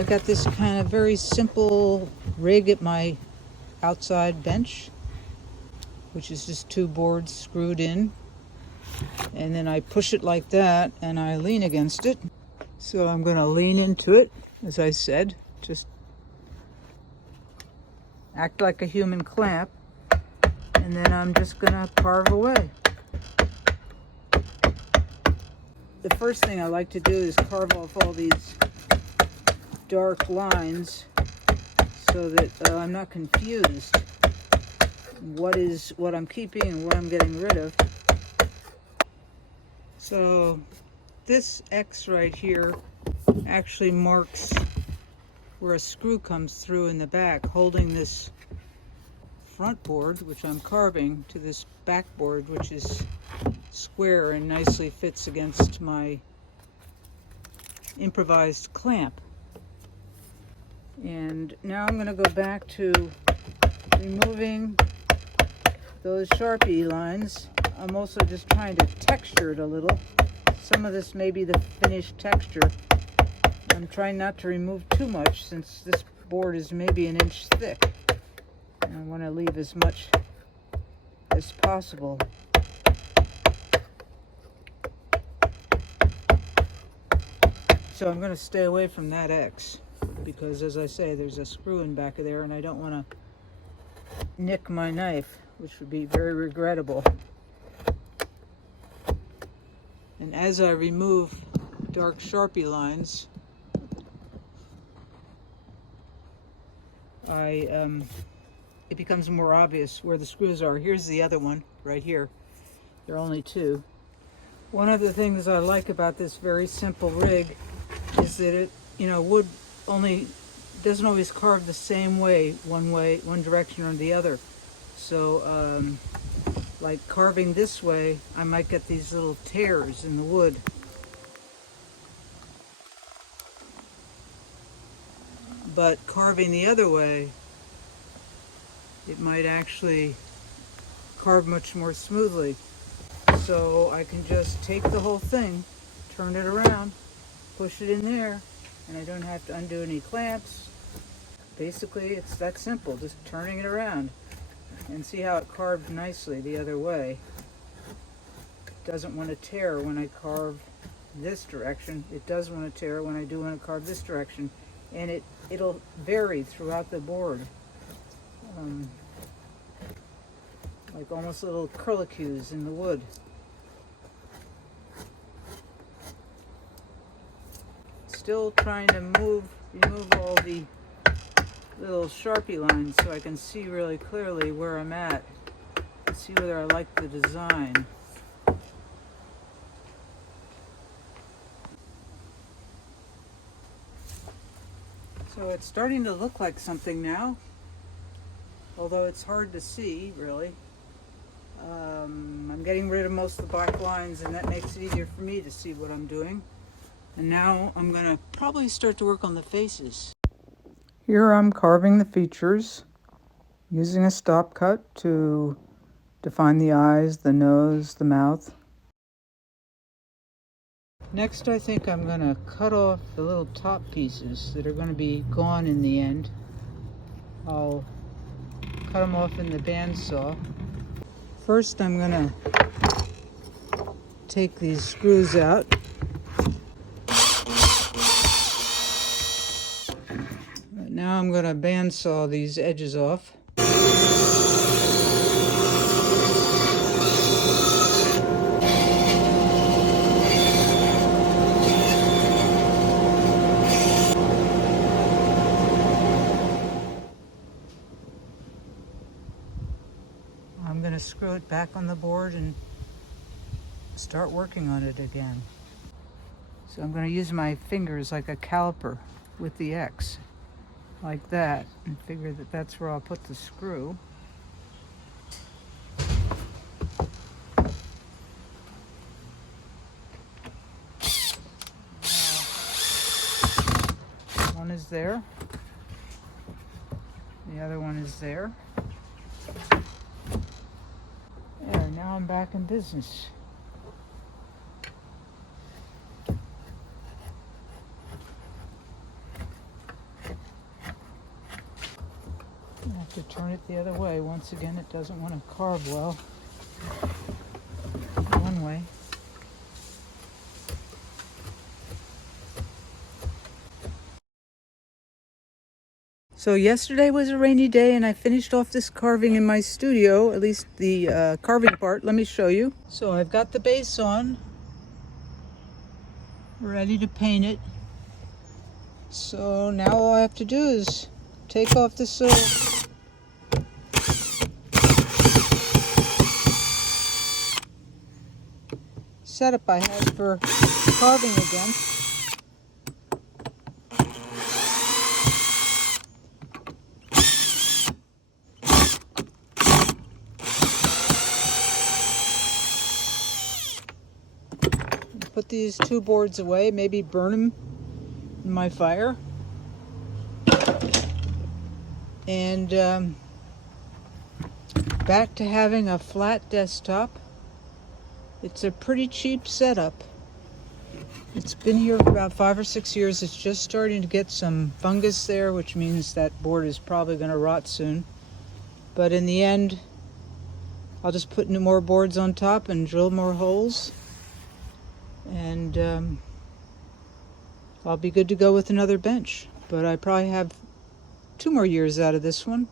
I've got this kind of very simple rig at my outside bench, which is just two boards screwed in. And then I push it like that and I lean against it. So I'm going to lean into it, as I said, just act like a human clamp. And then I'm just going to carve away. The first thing I like to do is carve off all these dark lines so that I'm not confused what I'm keeping and what I'm getting rid of. So this X right here actually marks where a screw comes through in the back, holding this front board, which I'm carving, to this back board, which is square and nicely fits against my improvised clamp. And now I'm going to go back to removing those Sharpie lines. I'm also just trying to texture it a little. Some of this may be the finished texture. I'm trying not to remove too much since this board is maybe an inch thick. And I want to leave as much as possible. So I'm going to stay away from that X because, as I say, there's a screw in back of there and I don't want to nick my knife, which would be very regrettable. And as I remove dark Sharpie lines, it becomes more obvious where the screws are. Here's the other one right here. There are only two. One of the things I like about this very simple rig is that it, wood only doesn't always carve the same way, one direction or the other. So, like carving this way, I might get these little tears in the wood. But carving the other way, it might actually carve much more smoothly. So I can just take the whole thing, turn it around, push it in there, and I don't have to undo any clamps. Basically, it's that simple, just turning it around. And see how it carved nicely the other way. It doesn't want to tear when I carve this direction. It does want to tear when I do want to carve this direction. And it'll vary throughout the board. Like almost little curlicues in the wood. Still trying to remove all the little Sharpie lines so I can see really clearly where I'm at and see whether I like the design. So it's starting to look like something now, although it's hard to see really. I'm getting rid of most of the black lines and that makes it easier for me to see what I'm doing. And now I'm going to probably start to work on the faces. Here I'm carving the features using a stop cut to define the eyes, the nose, the mouth. Next, I think I'm going to cut off the little top pieces that are going to be gone in the end. I'll cut them off in the bandsaw. First, I'm going to take these screws out. Now I'm going to bandsaw these edges off. I'm going to screw it back on the board and start working on it again. So I'm going to use my fingers like a caliper with the X, like that, and figure that that's where I'll put the screw. One is there. The other one is there. There, now I'm back in business. have to turn it the other way. Once again, it doesn't want to carve well one way. So yesterday was a rainy day and I finished off this carving in my studio, at least the carving part. Let me show you. So I've got the base on, ready to paint it. So now all I have to do is take off this setup I had for carving again. Put these two boards away, maybe burn them in my fire. And back to having a flat desktop. It's a pretty cheap setup. It's been here for about 5 or 6 years. It's just starting to get some fungus there, which means that board is probably going to rot soon. But in the end, I'll just put more boards on top and drill more holes. And I'll be good to go with another bench. But I probably have 2 more years out of this one.